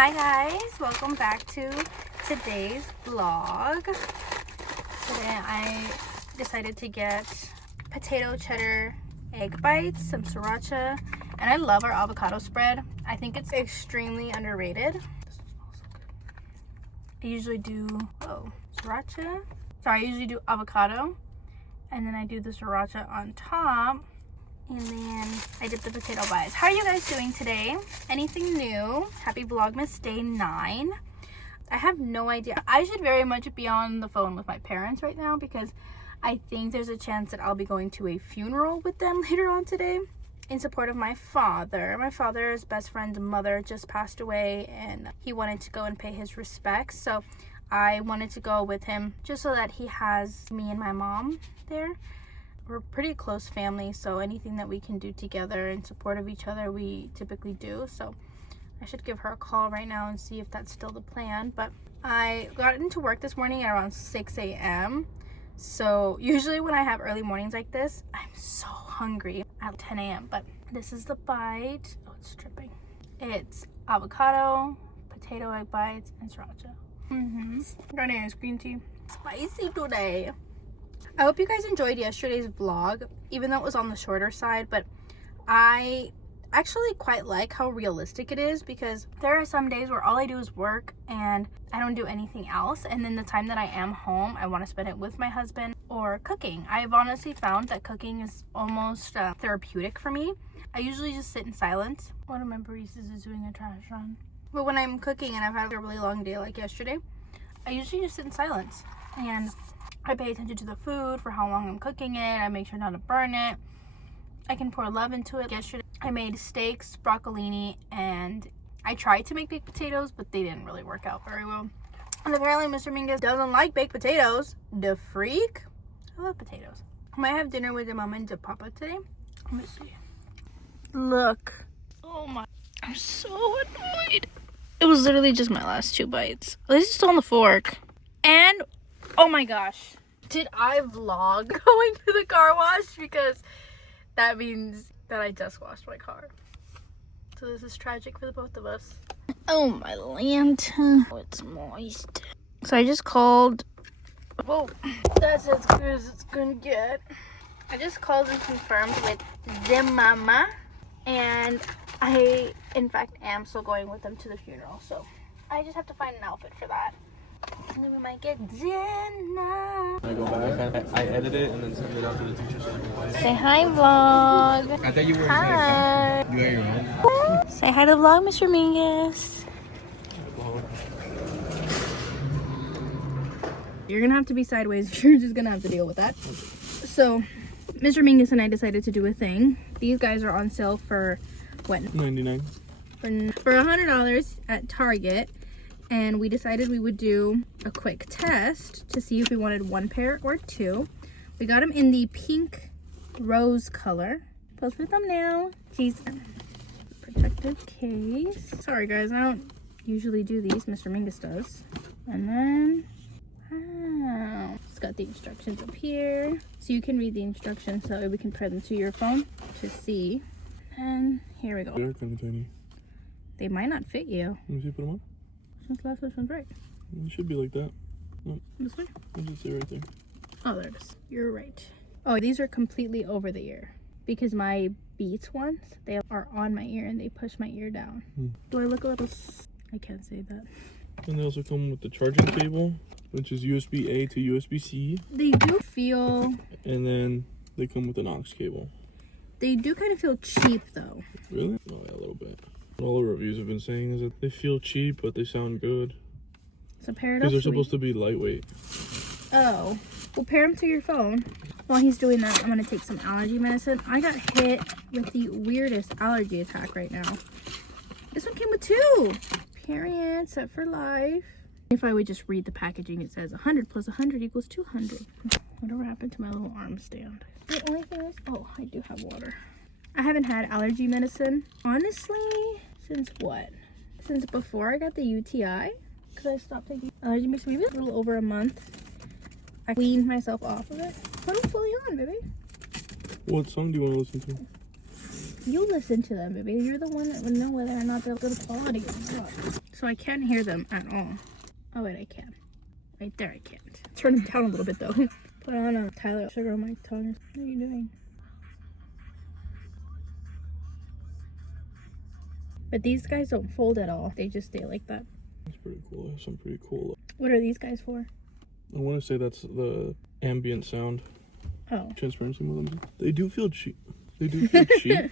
Hi guys, welcome back to today's vlog. Today I decided to get potato cheddar egg bites, some sriracha, and I love our avocado spread. I think it's extremely underrated. I usually do sriracha. Sorry, I usually do avocado, and then I do the sriracha on top. And then I dip the potato bites. How are you guys doing today? Anything new? Happy Vlogmas Day 9. I have no idea. I should very much be on the phone with my parents right now because I think there's a chance that I'll be going to a funeral with them later on today in support of my father. My father's best friend's mother just passed away and he wanted to go and pay his respects. So I wanted to go with him just so that he has me and my mom there. We're pretty close family, so anything that we can do together in support of each other, we typically do. So I should give her a call right now and see if that's still the plan. But I got into work this morning at around 6 a.m. So usually when I have early mornings like this, I'm so hungry at 10 a.m. But this is the bite. Oh, it's dripping. It's avocado, potato egg bites, and sriracha. Got an ice green tea. Spicy today. I hope you guys enjoyed yesterday's vlog, even though it was on the shorter side, but I actually quite like how realistic it is because there are some days where all I do is work and I don't do anything else, and then the time that I am home, I want to spend it with my husband or cooking. I've honestly found that cooking is almost therapeutic for me. I usually just sit in silence. One of my baristas is doing a trash run. But when I'm cooking and I've had a really long day like yesterday, I usually just sit in silence and I pay attention to the food, for how long I'm cooking it. I make sure not to burn it. I can pour love into it. Yesterday, I made steaks, broccolini, and I tried to make baked potatoes, but they didn't really work out very well. And apparently, Mr. Mingus doesn't like baked potatoes. The freak. I love potatoes. I might have dinner with the mama and the papa today. Let me see. Look. Oh my. I'm so annoyed. It was literally just my last 2 bites. At least it's still on the fork. And oh my gosh, did I vlog going to the car wash? Because that means that I just washed my car. So this is tragic for the both of us. Oh my lantern. Oh, it's moist. So I just called. Whoa, that's as good as it's gonna get. I just called and confirmed with the mama. And I, in fact, am still going with them to the funeral. So I just have to find an outfit for that. And then we might get dinner. I go back, I edit it and then send it out to the teacher so they can play. Say hi, vlog. I thought you were Hi. You got your own? Say hi to vlog, Mr. Mingus. You're gonna have to be sideways. You're just gonna have to deal with that. So, Mr. Mingus and I decided to do a thing. These guys are on sale for what? $99. For $100 at Target. And we decided we would do a quick test to see if we wanted 1 pair or 2. We got them in the pink rose color. Pose for the thumbnail. Jeez. Protective case. Sorry guys, I don't usually do these. Mr. Mingus does. And then, wow. It's got the instructions up here. So you can read the instructions so we can pair them to your phone to see. And here we go. They're kind of tiny. They might not fit you. Let me see, put them on. This one's right. It should be like that. No, This way? I should say right there. Oh, there it is. You're right. Oh, these are completely over the ear. Because my Beats ones, they are on my ear and they push my ear down. Do I look a little... I can't say that. And they also come with the charging cable, which is USB-A to USB-C. They do feel... And then they come with an aux cable. They do kind of feel cheap, though. Really? Oh, yeah, a little bit. All the reviews have been saying is that they feel cheap, but they sound good. So pair it up. Because they're supposed to be lightweight. Oh. Well, pair them to your phone. While he's doing that, I'm going to take some allergy medicine. I got hit with the weirdest allergy attack right now. This one came with 2. Period. Set for life. If I would just read the packaging, it says 100 plus 100 equals 200. Whatever happened to my little arm stand? The only thing is... Oh, I do have water. I haven't had allergy medicine, honestly, since what? Since before I got the UTI, because I stopped taking allergy medicine maybe a little over a month. I weaned myself off of it. Put them fully on, baby. What song do you want to listen to? You listen to them, baby. You're the one that would know whether or not they're good quality or not. So I can't hear them at all. Oh wait, I can. Right there I can't. Turn them down a little bit though. Put on a Tyler sugar on my tongue. What are you doing? But these guys don't fold at all. They just stay like that. That's pretty cool. They have some pretty cool. What are these guys for? I want to say that's the ambient sound. Oh. Transparency modems. They do feel cheap. They do feel cheap.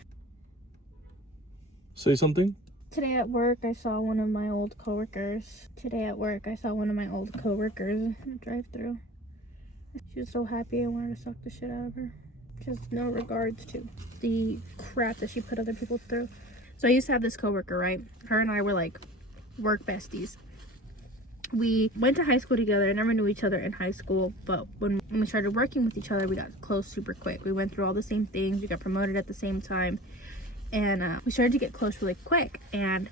Say something. Today at work, I saw one of my old coworkers. In the drive-thru. She was so happy I wanted to suck the shit out of her. Just no regards to the crap that she put other people through. So I used to have this coworker, right? Her and I were like work besties. We went to high school together. I never knew each other in high school, but when we started working with each other, we got close super quick. We went through all the same things. We got promoted at the same time, and we started to get close really quick. And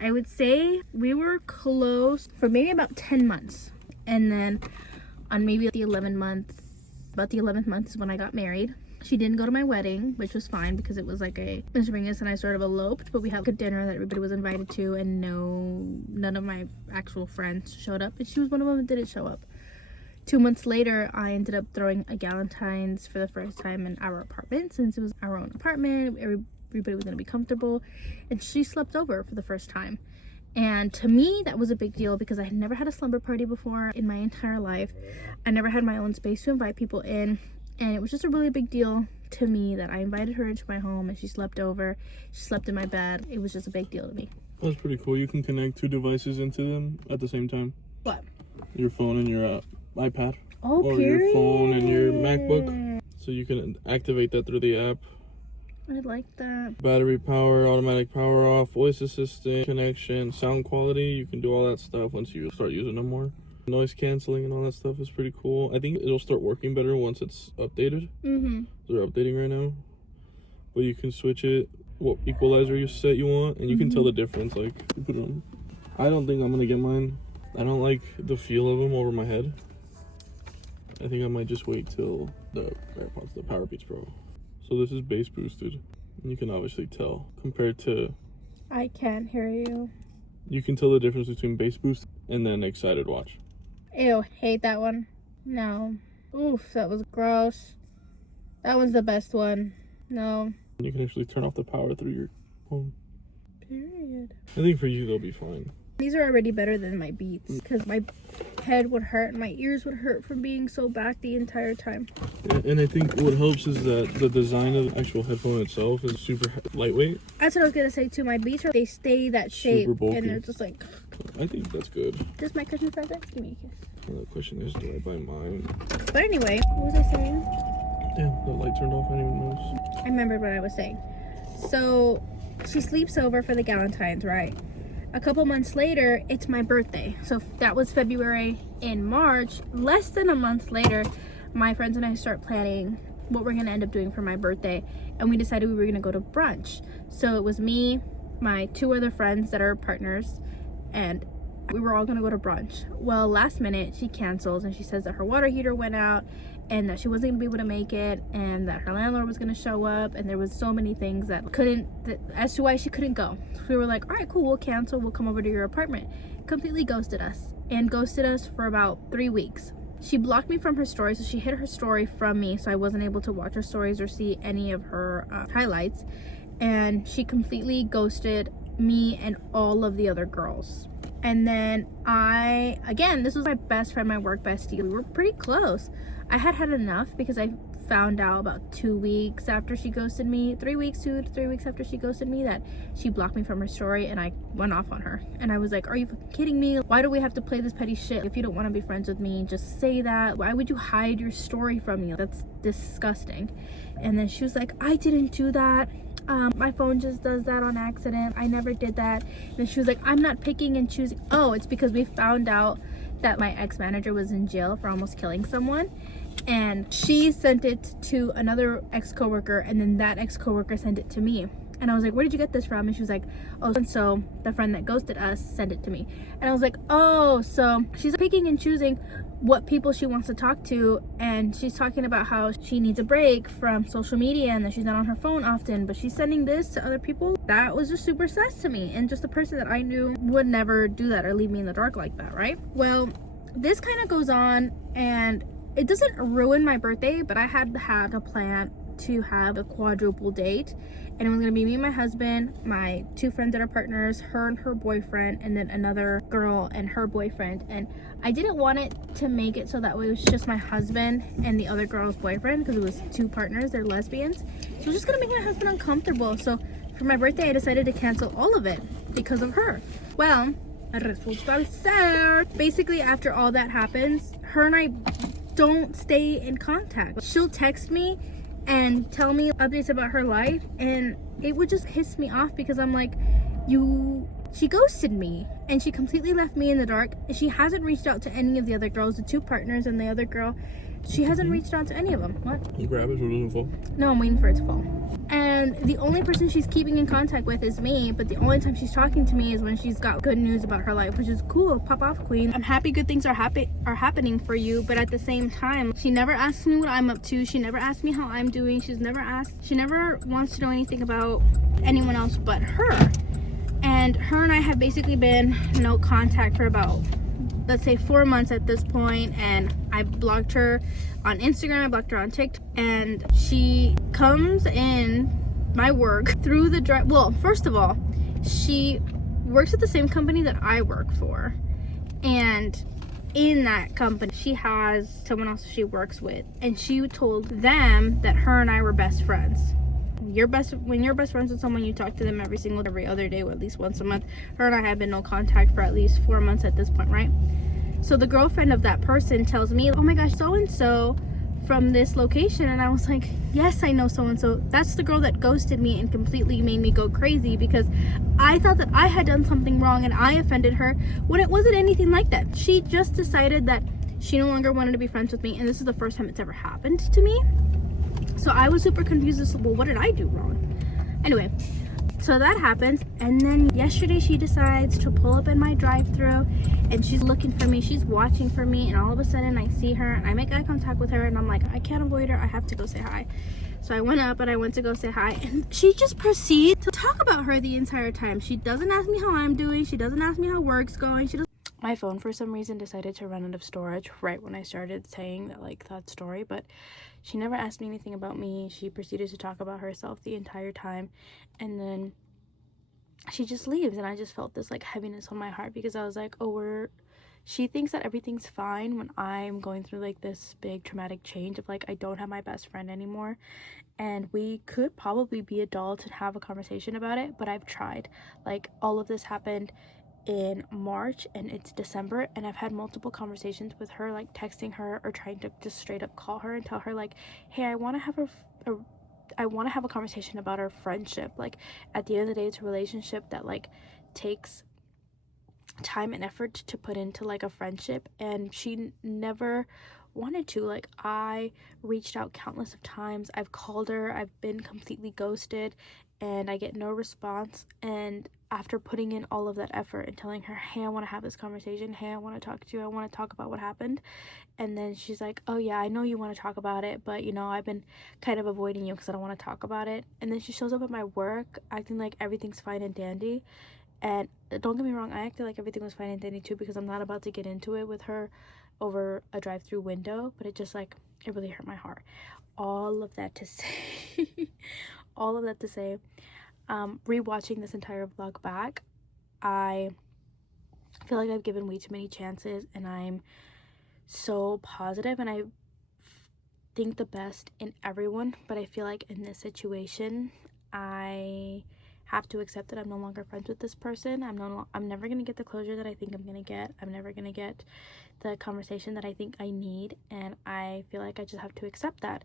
I would say we were close for maybe about 10 months. And then on maybe the 11th month is when I got married. She didn't go to my wedding, which was fine because it was like Mr. Ringus and I sort of eloped, but we had like a dinner that everybody was invited to, and none of my actual friends showed up, and she was one of them that didn't show up. 2 months later, I ended up throwing a Galentine's for the first time in our apartment, since it was our own apartment. Everybody was going to be comfortable, and she slept over for the first time. And to me, that was a big deal because I had never had a slumber party before in my entire life. I never had my own space to invite people in. And it was just a really big deal to me that I invited her into my home and she slept over. She slept in my bed. It was just a big deal to me. That's pretty cool. You can connect 2 devices into them at the same time. What? Your phone and your iPad. Oh, or period. your phone and your MacBook. So you can activate that through the app. I like that. Battery power, automatic power off, voice assistant, connection, sound quality. You can do all that stuff once you start using them more. Noise canceling and all that stuff is pretty cool. I think it'll start working better once it's updated. They're updating right now, but you can switch it what equalizer you set you want, and you can tell the difference. Like, you put it on. I don't think I'm gonna get mine. I don't like the feel of them over my head. I think I might just wait till the AirPods, the Powerbeats Pro. So this is bass boosted, and you can obviously tell compared to. I can't hear you. You can tell the difference between bass boost and then excited watch. Ew, hate that one. No. Oof, that was gross. That one's the best one. No. You can actually turn off the power through your phone. Period. I think for you, they'll be fine. These are already better than my Beats because my head would hurt and my ears would hurt from being so back the entire time. Yeah, and I think what helps is that the design of the actual headphone itself is super lightweight. That's what I was gonna say too. My Beats they stay that shape Super bulky. and they're just like. I think that's good. Does my Christmas present? Give me a kiss. Well, the question is, do I buy mine? But anyway, what was I saying? Damn, the light turned off. I didn't even notice. I remembered what I was saying. So she sleeps over for the Galentine's, right? A couple months later, it's my birthday. So that was February. In March, less than a month later, my friends and I start planning what we're gonna end up doing for my birthday, and we decided we were gonna go to brunch. So it was me, my 2 other friends that are partners, and we were all gonna go to brunch. Well, last minute she cancels and she says that her water heater went out and that she wasn't gonna be able to make it, and that her landlord was gonna show up, and there was so many things that as to why she couldn't go. So we were like, all right, cool, we'll cancel, we'll come over to your apartment. Completely ghosted us, and ghosted us for about 3 weeks. She blocked me from her story, so she hid her story from me, so I wasn't able to watch her stories or see any of her highlights. And she completely ghosted me and all of the other girls. And then again, this was my best friend, my work bestie. We were pretty close. I had enough because I found out about 2 weeks after she ghosted me, 2 to 3 weeks after she ghosted me, that she blocked me from her story, and I went off on her. And I was like, are you fucking kidding me? Why do we have to play this petty shit? If you don't want to be friends with me, just say that. Why would you hide your story from me? That's disgusting. And then she was like, I didn't do that. My phone just does that on accident. I never did that. And she was like, I'm not picking and choosing. Oh, it's because we found out that my ex-manager was in jail for almost killing someone, and she sent it to another ex-coworker, and then that ex-coworker sent it to me. And I was like, where did you get this from? And she was like, oh, and so the friend that ghosted us sent it to me. And I was like, oh, so she's picking and choosing what people she wants to talk to, and she's talking about how she needs a break from social media and that she's not on her phone often, but she's sending this to other people. That was just super sus to me, and just a person that I knew would never do that or leave me in the dark like that, right? Well, this kind of goes on, and it doesn't ruin my birthday, but I had a plan to have a quadruple date, and it was gonna be me and my husband, my 2 friends that are partners, her and her boyfriend, and then another girl and her boyfriend. And I didn't want it to make it so that way it was just my husband and the other girl's boyfriend, because it was 2 partners, they're lesbians. So it was just gonna make my husband uncomfortable. So for my birthday I decided to cancel all of it because of her. Well, resulta ser, basically after all that happens, her and I don't stay in contact. She'll text me and tell me updates about her life, and it would just piss me off because I'm like, she ghosted me and she completely left me in the dark. She hasn't reached out to any of the other girls, the 2 partners and the other girl. She hasn't reached out to any of them. What? You grab it so it doesn't fall? No, I'm waiting for it to fall. And the only person she's keeping in contact with is me, but the only time she's talking to me is when she's got good news about her life, which is cool. Pop off, queen. I'm happy good things are happening for you, but at the same time, she never asks me what I'm up to. She never asks me how I'm doing. She never wants to know anything about anyone else but her. And her and I have basically been no contact for about, let's say, 4 months at this point, and I blocked her on Instagram, I blocked her on TikTok, and she comes in my work through the drive. Well, first of all, she works at the same company that I work for, and in that company she has someone else she works with, and she told them that her and I were best friends. When you're best friends with someone, you talk to them every other day, or at least once a month. Her and I have been no contact for at least 4 months at this point, right? So the girlfriend of that person tells me, oh my gosh, so-and-so from this location. And I was like, yes, I know so-and-so. That's the girl that ghosted me and completely made me go crazy because I thought that I had done something wrong and I offended her when it wasn't anything like that. She just decided that she no longer wanted to be friends with me, and this is the first time it's ever happened to me. So I was super confused as to, well, what did I do wrong? Anyway, so that happens, and then yesterday she decides to pull up in my drive-thru, and she's looking for me, she's watching for me, and all of a sudden I see her and I make eye contact with her, and I'm like, I can't avoid her, I have to go say hi. So I went up and I went to go say hi, and she just proceeds to talk about her the entire time. She doesn't ask me how I'm doing, she doesn't ask me how work's going, my phone for some reason decided to run out of storage right when I started saying that story, but she never asked me anything about me. She proceeded to talk about herself the entire time, and then she just leaves, and I just felt this heaviness on my heart because I was like, she thinks that everything's fine when I'm going through this big traumatic change of I don't have my best friend anymore, and we could probably be adults and have a conversation about it, but I've tried. All of this happened in March and it's December, and I've had multiple conversations with her, texting her or trying to just straight up call her and tell her hey, I want to have a conversation about our friendship. At the end of the day, it's a relationship that takes time and effort to put into a friendship, and she never wanted to. I reached out countless of times, I've called her, I've been completely ghosted, and I get no response. And after putting in all of that effort and telling her, hey, I want to have this conversation, hey, I want to talk to you, I want to talk about what happened, and then she's like, oh yeah, I know you want to talk about it, but I've been kind of avoiding you because I don't want to talk about it. And then she shows up at my work acting like everything's fine and dandy, and don't get me wrong, I acted like everything was fine and dandy too, because I'm not about to get into it with her over a drive-through window, but it just it really hurt my heart. All of that to say, rewatching this entire vlog back, I feel like I've given way too many chances, and I'm so positive and I think the best in everyone, but I feel like in this situation I have to accept that I'm no longer friends with this person. I'm never gonna get the closure that I think I'm gonna get. I'm never gonna get the conversation that I think I need, and I feel like I just have to accept that,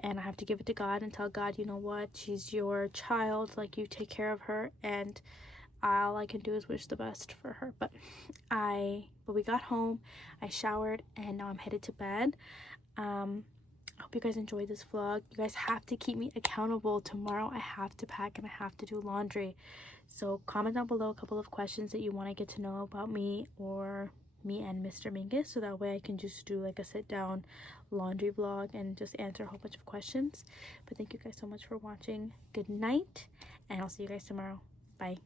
and I have to give it to God and tell God, you know what, she's your child, you take care of her, and all I can do is wish the best for her. But we got home, I showered, and now I'm headed to bed. I hope you guys enjoyed this vlog. You guys have to keep me accountable. Tomorrow I have to pack and I have to do laundry. So comment down below a couple of questions that you want to get to know about me or me and Mr. Mingus, so that way I can just do like a sit down laundry vlog and just answer a whole bunch of questions. But thank you guys so much for watching. Good night, and I'll see you guys tomorrow. Bye.